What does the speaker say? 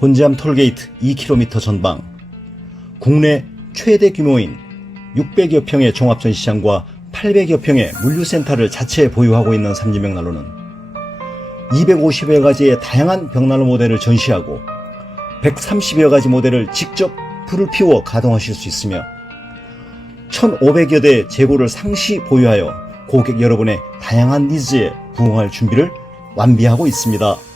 곤지암 톨게이트 2km 전방, 국내 최대 규모인 600여 평의 종합전시장과 800여 평의 물류센터를 자체에 보유하고 있는 삼진벽난로는 250여 가지의 다양한 벽난로 모델을 전시하고 130여 가지 모델을 직접 불을 피워 가동하실 수 있으며 1,500여 대의 재고를 상시 보유하여 고객 여러분의 다양한 니즈에 부응할 준비를 완비하고 있습니다.